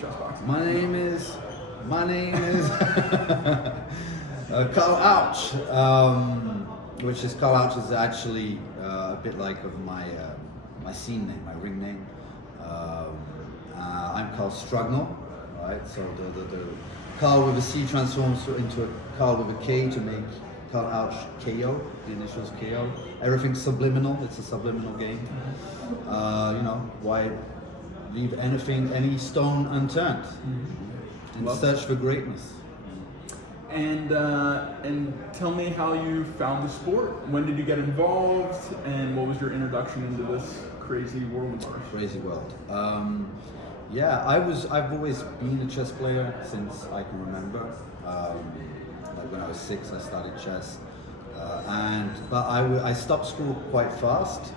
Chessboxing? My name is Carl Ouch, which is Carl Ouch is actually a bit like of my scene name, my ring name. I'm Carl Strugnell, right? So the Carl with a C transforms into a Carl with a K to make Carl Ouch KO, the initials KO. Everything's subliminal, it's a subliminal game. You know, why leave any stone unturned in search for greatness. And tell me how you found the sport. When did you get involved, and what was your introduction into this crazy world of ours? Crazy world. Yeah, I've always been a chess player since I can remember. Like when I was 6, I started chess, but I stopped school quite fast,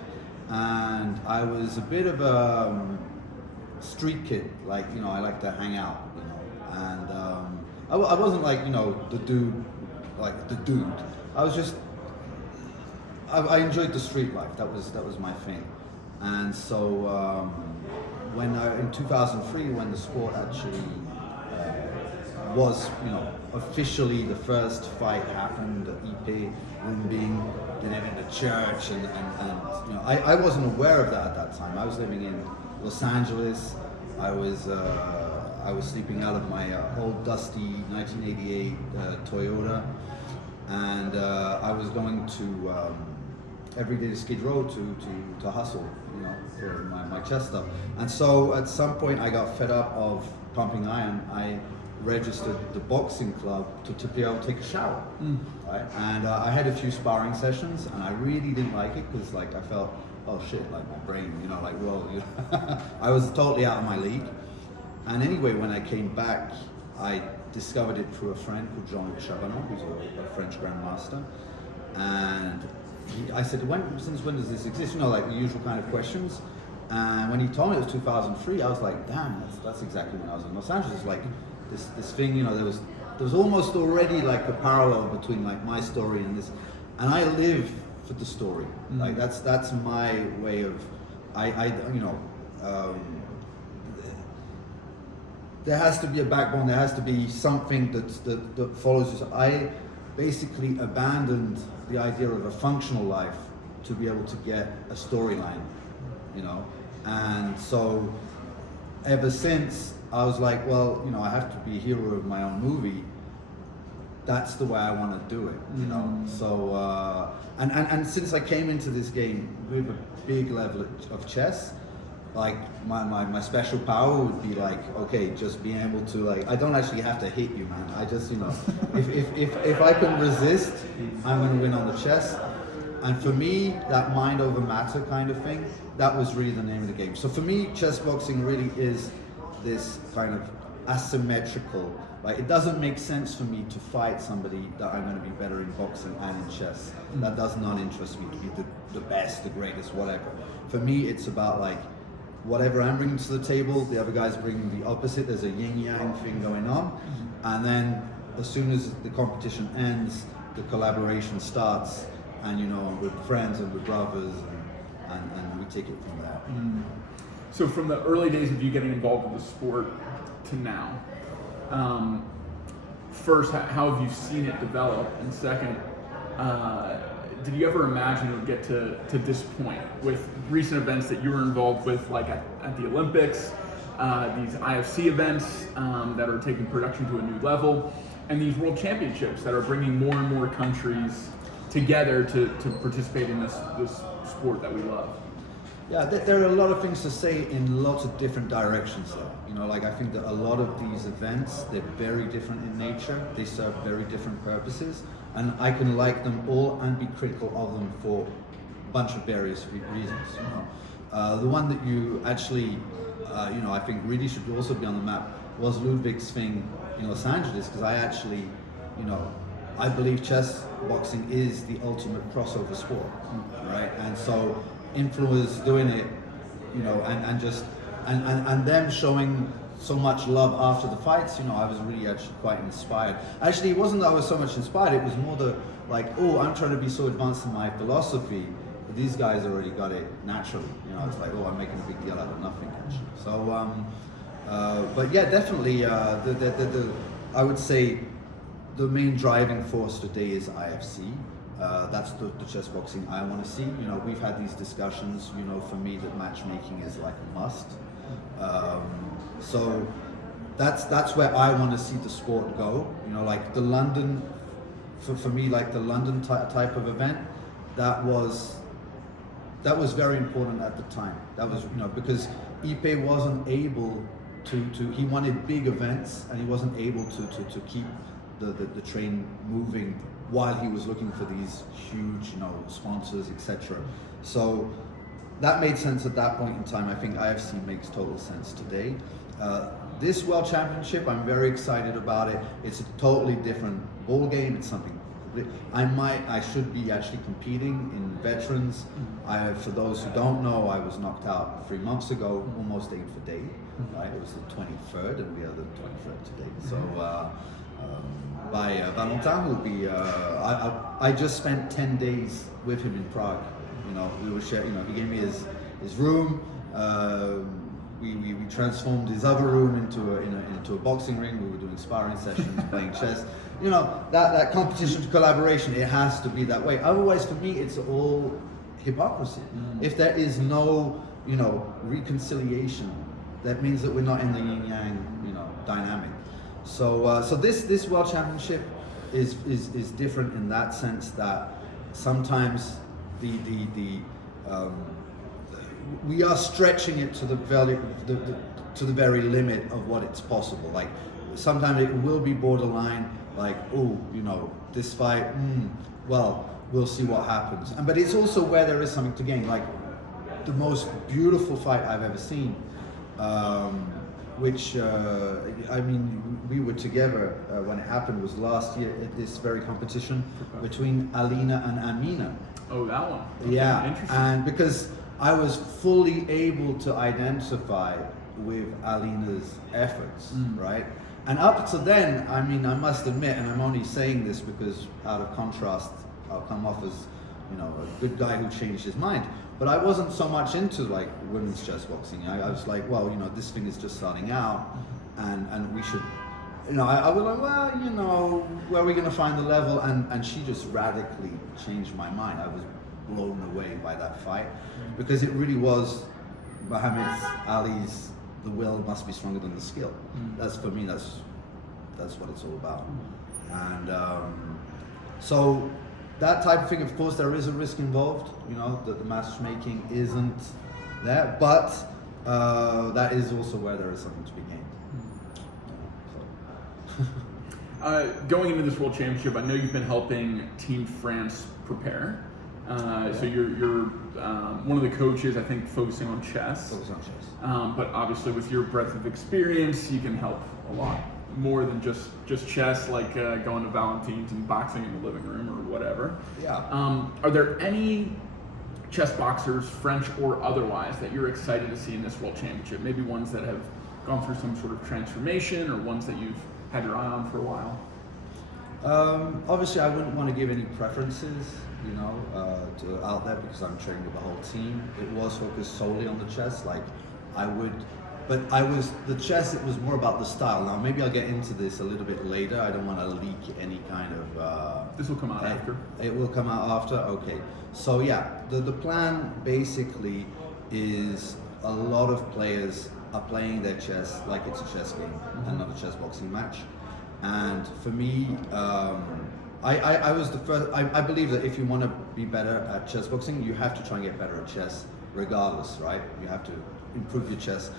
and I was a bit of a street kid. Like, you know, I like to hang out, you know, and I wasn't like, you know, the dude. I was just I enjoyed the street life. That was my thing, and so in 2003, when the sport actually was, you know, officially the first fight happened at EP, being in the church, and you know, I wasn't aware of that at that time. I was living in Los Angeles. I was sleeping out of my old dusty 1988 Toyota, and I was going to every day to Skidrow to hustle, you know, for my chess stuff. And so at some point I got fed up of pumping iron. I registered the boxing club to be able to take a shower, right? And I had a few sparring sessions, and I really didn't like it because, like, I felt, oh shit, like my brain, you know, like, whoa, you know, I was totally out of my league. And anyway, when I came back, I discovered it through a friend called Jean-Luc, who's a French grandmaster. And I said, since when does this exist? You know, like the usual kind of questions. And when he told me it was 2003, I was like, damn, that's exactly when I was in Los Angeles. Like this thing, you know, there was almost already like a parallel between like my story and this. And I live for the story. Like that's my way of, you know, there has to be a backbone. There has to be something that follows us. I basically abandoned the idea of a functional life to be able to get a storyline, you know. And so ever since, I was like, well, you know, I have to be a hero of my own movie. That's the way I want to do it, you know. So and since I came into this game with a big level of chess, like my special power would be like, okay, just being able to, like, I don't actually have to hit you, man. I just, you know, if I can resist, I'm gonna win on the chess. And for me, that mind over matter kind of thing, that was really the name of the game. So for me, chess boxing really is this kind of asymmetrical, like, it doesn't make sense for me to fight somebody that I'm going to be better in boxing and in chess. That does not interest me to be the best, the greatest, whatever. For me, it's about, like, whatever I'm bringing to the table, the other guy's bringing the opposite. There's a yin-yang thing going on. And then as soon as the competition ends, the collaboration starts, and, you know, we're friends and we're brothers, and we take it from there. So from the early days of you getting involved with the sport to now, first, how have you seen it develop? And second, did you ever imagine it would get to this point with recent events that you were involved with, like at the Olympics, these IFC events that are taking production to a new level, and these world championships that are bringing more and more countries together to participate in this sport that we love? Yeah, there are a lot of things to say in lots of different directions though. You know, like, I think that a lot of these events, they're very different in nature. They serve very different purposes, and I can like them all and be critical of them for a bunch of various reasons. You know, the one that you actually, you know, I think really should also be on the map was Ludwig's thing in Los Angeles, because I actually, you know, I believe chess boxing is the ultimate crossover sport, right? And so influencers doing it, you know, and them showing so much love after the fights, you know, I was really actually quite inspired. Actually, it wasn't that I was so much inspired, it was more the, like, oh, I'm trying to be so advanced in my philosophy, but these guys already got it naturally, you know. It's like, oh, I'm making a big deal out of nothing, actually. So But yeah, definitely, I would say the main driving force today is IFC. That's the chess boxing I want to see. You know, we've had these discussions. You know, for me, that matchmaking is like a must. So that's where I want to see the sport go. You know, like the London, for me, like the London type of event, that was very important at the time. That was, you know, because Ipe wasn't able to he wanted big events, and he wasn't able to keep the train moving while he was looking for these huge, you know, sponsors, etc. So that made sense at that point in time. I think IFC makes total sense today. This World Championship, I'm very excited about it. It's a totally different ball game. It's something I should be actually competing in veterans. For those who don't know, I was knocked out 3 months ago, almost day for day. Right, it was the 23rd, and we are the 23rd today. So by Valentin, who'll be. I just spent 10 days with him in Prague. You know, we were sharing. You know, he gave me his room. We transformed his other room into a boxing ring. We were doing sparring sessions, playing chess. You know, that competition collaboration, it has to be that way. Otherwise, for me, it's all hypocrisy. If there is no, you know, reconciliation, that means that we're not in the yin yang, you know, dynamic. So this World Championship is different in that sense that sometimes we are stretching it to the very limit of what it's possible. Like sometimes it will be borderline, like, oh, you know, this fight, well, we'll see what happens. But it's also where there is something to gain. Like the most beautiful fight I've ever seen, which I mean, we were together when it happened, was last year at this very competition between Alina and Amina. Oh, that one. Okay, yeah, interesting. and because I was fully able to identify with Alina's efforts, right? And up to then, I mean, I must admit, and I'm only saying this because out of contrast, I'll come off as, you know, a good guy who changed his mind. But I wasn't so much into like women's chess boxing. I was like, well, you know, this thing is just starting out, and we should, you know, I was like, well, you know, where are we going to find the level? And she just radically changed my mind. I was blown away by that fight because it really was Muhammad Ali's the will must be stronger than the skill. That's, for me, that's what it's all about. And so that type of thing, of course, there is a risk involved, you know, that the matchmaking isn't there, but that is also where there is something to be gained. Going into this World Championship, I know you've been helping Team France prepare. So you're one of the coaches, I think, focusing on chess. But obviously, with your breadth of experience, you can help a lot more than just chess, like going to Valentine's and boxing in the living room or whatever. Yeah. Are there any chess boxers, French or otherwise, that you're excited to see in this World Championship? Maybe ones that have gone through some sort of transformation, or ones that you've had your eye on for a while? Obviously, I wouldn't want to give any preferences, you know, out there, because I'm training with the whole team. It was focused solely on the chess. Like the chess, it was more about the style. Now, maybe I'll get into this a little bit later. I don't want to leak any kind of... This will come out after. It will come out after? Okay. So yeah, the plan basically is a lot of players are playing their chess like it's a chess game and not a chess boxing match. And for me, I was the first. I believe that if you want to be better at chess boxing, you have to try and get better at chess, regardless, right? You have to improve your chess,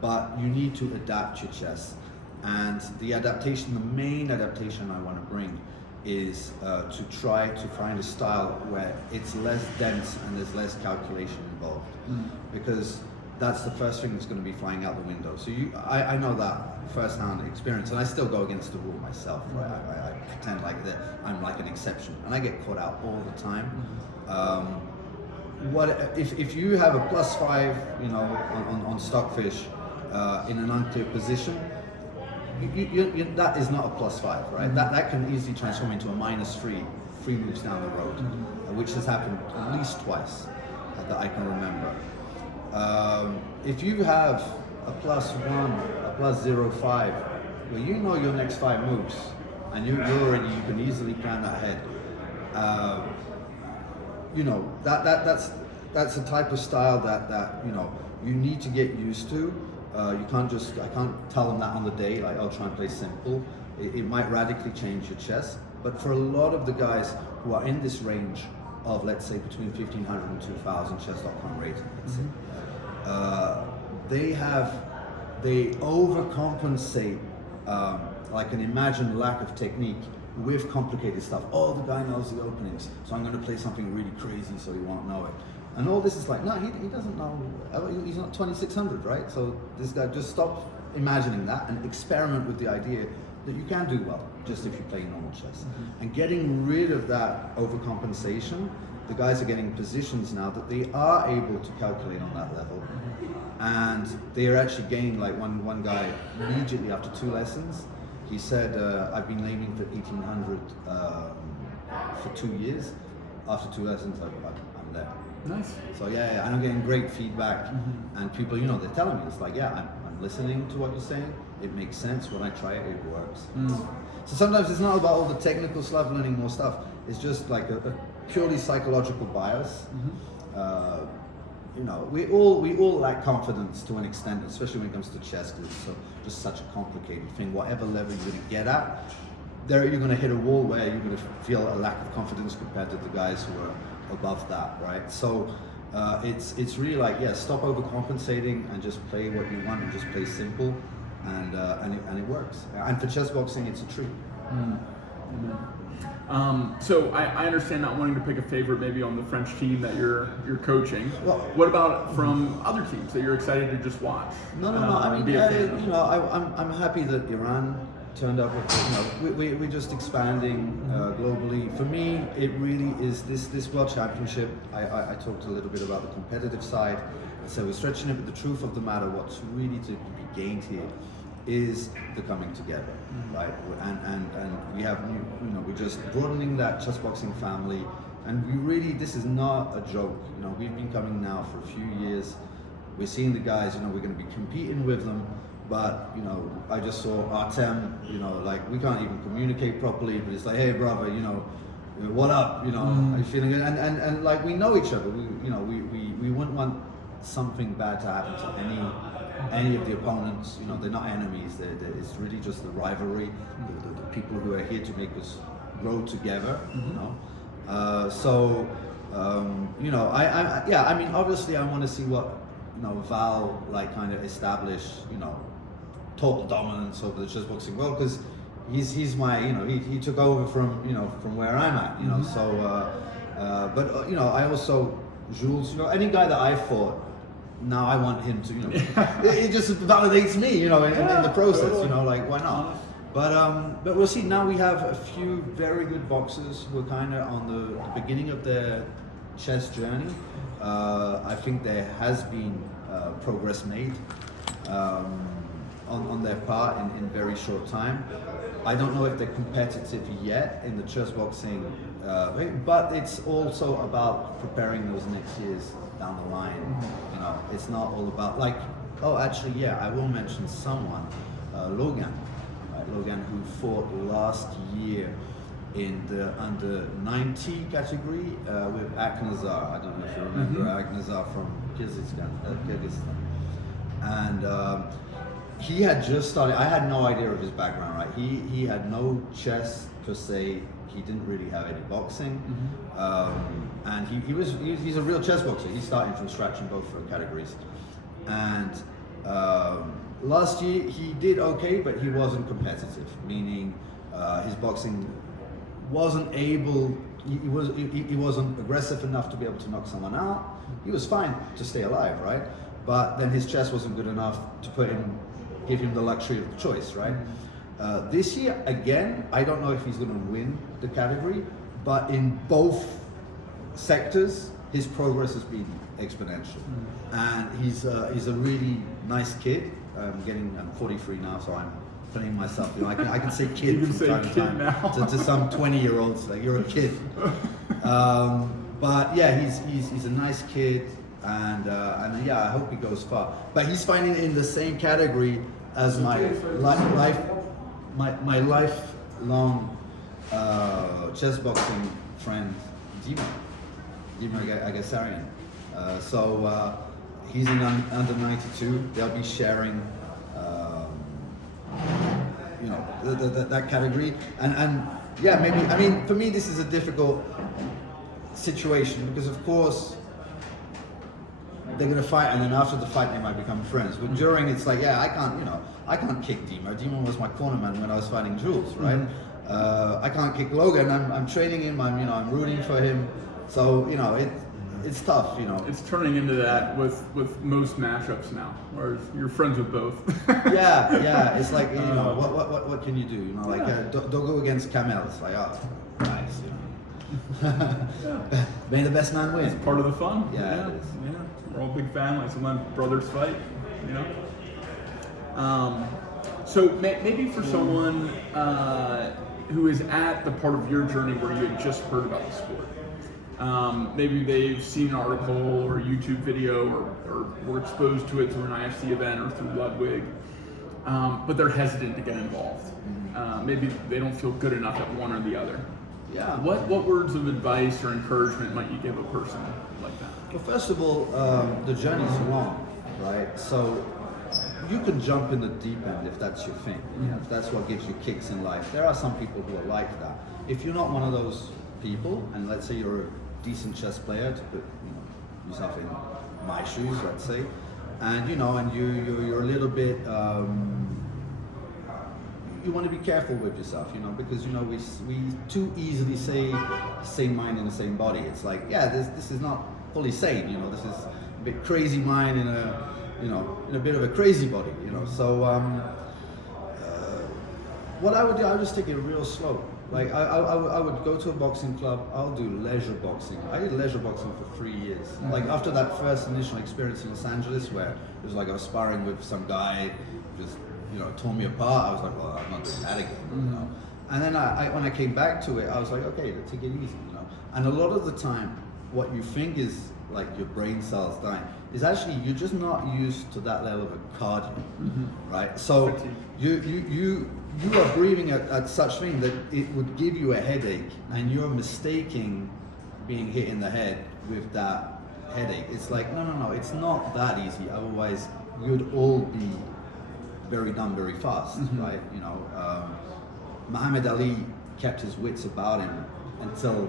but you need to adapt your chess. And the main adaptation I want to bring is to try to find a style where it's less dense and there's less calculation involved, because that's the first thing that's going to be flying out the window. So I know that first-hand experience, and I still go against the rule myself, right? I pretend like that I'm like an exception, and I get caught out all the time. If you have a +5, you know, on Stockfish in an unclear position, that is not a +5, right? That can easily transform into a -3, 3 moves down the road, which has happened at least twice that I can remember. If you have a +1, a plus 0.5, well, you know your next 5 moves, and you can easily plan that ahead. You know, that's a type of style that you know you need to get used to. I can't tell them that on the day, like, I'll try and play simple. It might radically change your chess, but for a lot of the guys who are in this range of, let's say, between 1,500 and 2,000 chess.com rating, let's say, they overcompensate like an imagined lack of technique with complicated stuff. Oh, the guy knows the openings, so I'm going to play something really crazy so he won't know it. And all this is like, no, he doesn't know. He's not 2,600, right? So this guy, just stop imagining that and experiment with the idea that you can do well, just if you play normal chess. And getting rid of that overcompensation, the guys are getting positions now that they are able to calculate on that level. And they are actually gaining, like one guy immediately after 2 lessons, he said, I've been aiming for 1,800 for 2 years. After 2 lessons, I'm there. Nice. So yeah, and I'm getting great feedback, and people, you know, they're telling me, it's like, yeah, I'm listening to what you're saying. It makes sense. When I try it, it works. So sometimes it's not about all the technical stuff, learning more stuff. It's just like a purely psychological bias. You know, we all lack confidence to an extent, especially when it comes to chess, because it's just such a complicated thing. Whatever level you're going to get at, there you're going to hit a wall where you're going to feel a lack of confidence compared to the guys who are above that, right? So it's really like, yeah, stop overcompensating and just play what you want and just play simple, and it works. And for chess boxing, it's a treat. So I understand not wanting to pick a favorite maybe on the French team that you're coaching. Well, what about from other teams that you're excited to just watch? No. I mean, be a fan of? you know, I'm happy that Iran turned up with, you know, we're just expanding globally. For me, it really is this World Championship. I talked a little bit about the competitive side. So we're stretching it, but the truth of the matter, what's really to be gained here is the coming together, right? And we have you know, we're just broadening that chess boxing family, and we really, this is not a joke. You know, we've been coming now for a few years. We're seeing the guys, you know, we're going to be competing with them. But, you know, I just saw Artem, you know, like, we can't even communicate properly, but it's like, hey, brother, you know, what up, you know, are you feeling good? And like, we know each other. We, you know, we wouldn't want something bad to happen to any of the opponents. You know, they're not enemies. It's really just the rivalry, the people who are here to make us grow together, you know. So, you know, I mean, obviously I want to see what, you know, Val, like, kind of establish, you know, total dominance over the chessboxing world, because he's my, you know, he took over from, you know, from where I'm at, you know. So but you know, I also, Jules, you know, any guy that I fought, now I want him to, you know, it just validates me, you know, in the process, you know, like, why not? But we'll see. Now we have a few very good boxers who are kind of on the beginning of their chess journey. I think there has been progress made on their part in very short time. I don't know if they're competitive yet in the chess boxing, but it's also about preparing those next years down the line. You know, it's not all about, like, oh, actually, yeah, I will mention someone, Logan, right? Logan, who fought last year in the under 90 category with Aknazar. I don't know if you remember Aknazar from Kyrgyzstan. And he had just started. I had no idea of his background, right? He had no chess per se. He didn't really have any boxing. And he's a real chess boxer. He's starting from scratch in both categories. And last year he did okay, but he wasn't competitive, meaning his boxing wasn't able, he wasn't aggressive enough to be able to knock someone out. He was fine to stay alive, right? But then his chess wasn't good enough to give him the luxury of the choice, right? This year, again, I don't know if he's going to win the category, but in both sectors, his progress has been exponential. And he's a really nice kid. I'm 43 now, so I'm playing myself. You know, I can say kid from time to time to some 20-year-olds. Like, you're a kid. But yeah, he's a nice kid, and yeah, I hope he goes far. But he's fighting in the same category as my my lifelong chessboxing friend, Dima Agasarian. So he's in under 92. They'll be sharing, you know, that category. And yeah, maybe, I mean, for me, this is a difficult situation because, of course, they're gonna fight, and then after the fight, they might become friends. But during, it's like, yeah, I can't kick Dima. Dima was my cornerman when I was fighting Jules, right? I can't kick Logan. I'm training him. I'm rooting for him. So it's tough. It's turning into that with most matchups now, where you're friends with both. yeah. It's like what can you do? Don't go against Kamel. It's like, oh, nice. May the best man win. It's part of the fun. Yeah, it is. Yeah, we're all big families, and when brothers fight, So maybe for someone who is at the part of your journey where you had just heard about the sport, maybe they've seen an article or a YouTube video or were exposed to it through an IFC event or through Ludwig, but they're hesitant to get involved. Maybe they don't feel good enough at one or the other. Yeah. What words of advice or encouragement might you give a person like that? Well, first of all, the journey's long, right? So you can jump in the deep end if that's your thing. If that's what gives you kicks in life. There are some people who are like that. If you're not one of those people, and let's say you're a decent chess player, to put yourself in my shoes, let's say, and you're a little bit. You want to be careful with yourself, because we too easily say same mind in the same body. It's like, yeah, this is not fully sane, this is a bit crazy mind in a bit of a crazy body, So what I would do, I would just take it real slow. Like I would go to a boxing club. I'll do leisure boxing. I did leisure boxing for 3 years. Like after that first initial experience in Los Angeles, where it was like I was sparring with some guy, just tore me apart. I was like, well, I'm not doing that again. And then when I came back to it, I was like, okay, let's take it easy. And a lot of the time, what you think is like your brain cells dying is actually you're just not used to that level of cardio, right? So you are breathing at such thing that it would give you a headache, and you're mistaking being hit in the head with that headache. It's like no, it's not that easy. Otherwise, you'd all be very done very fast, right? Muhammad Ali kept his wits about him until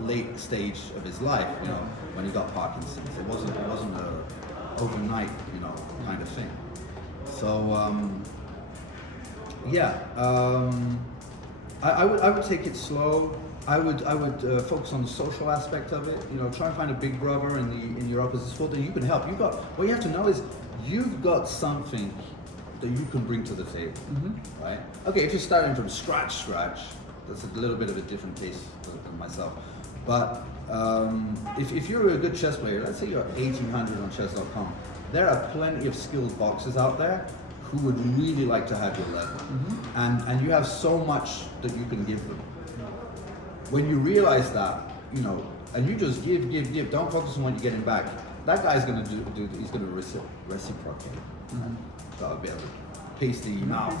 late stage of his life, when he got Parkinson's. It wasn't a overnight, kind of thing. So I would take it slow. I would focus on the social aspect of it. Try and find a big brother in your opposite sport that you can help. What you have to know is you've got something that you can bring to the table, right? Okay, if you're starting from scratch, that's a little bit of a different case than myself. But if you're a good chess player, let's say you're 1800 on chess.com, there are plenty of skilled boxers out there who would really like to have your level. And you have so much that you can give them. When you realize that, and you just give, don't focus on what you're getting back. That guy's gonna he's gonna reciprocate. So I'll be able to paste the mouth.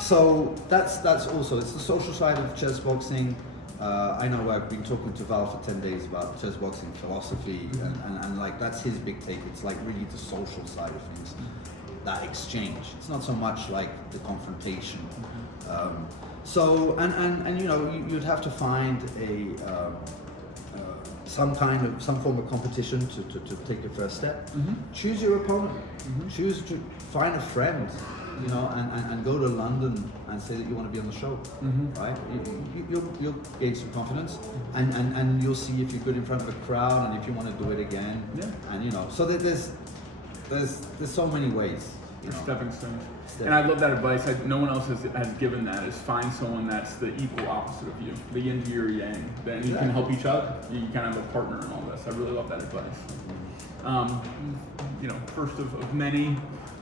So that's also, it's the social side of chess boxing. I know I've been talking to Val for 10 days about chess boxing philosophy, and like that's his big take. It's like really the social side of things, that exchange. It's not so much like the confrontation. You'd have to find some form of competition to take your first step. Choose your opponent. Choose to find a friend, and go to London and say that you want to be on the show, right? You'll gain some confidence, and you'll see if you're good in front of a crowd and if you want to do it again. And so there's so many ways. Stepping stones. And I love that advice. No one else has given that, is find someone that's the equal opposite of you, the yin to your yang. Then you can help each other. You kind of have a partner in all this. I really love that advice. First of many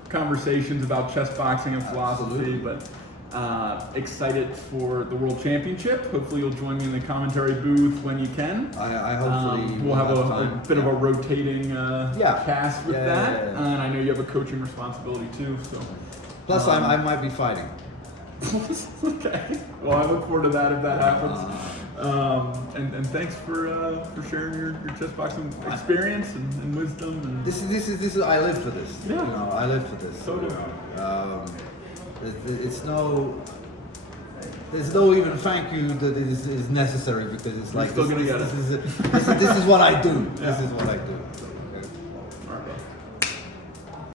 conversations about chess boxing and philosophy, but Excited for the World Championship. Hopefully you'll join me in the commentary booth when you can. I hopefully we'll have a time. bit of a rotating cast with that. Yeah. And I know you have a coaching responsibility too. So Plus, I might be fighting. Okay. Well, I look forward to that if that happens. And thanks for sharing your chessboxing experience and wisdom. And This is I live for this. Yeah. You know, I live for this. Totally. There's no even thank you that is necessary because it's like still gonna get it. this is what I do. Yeah. This is what I do.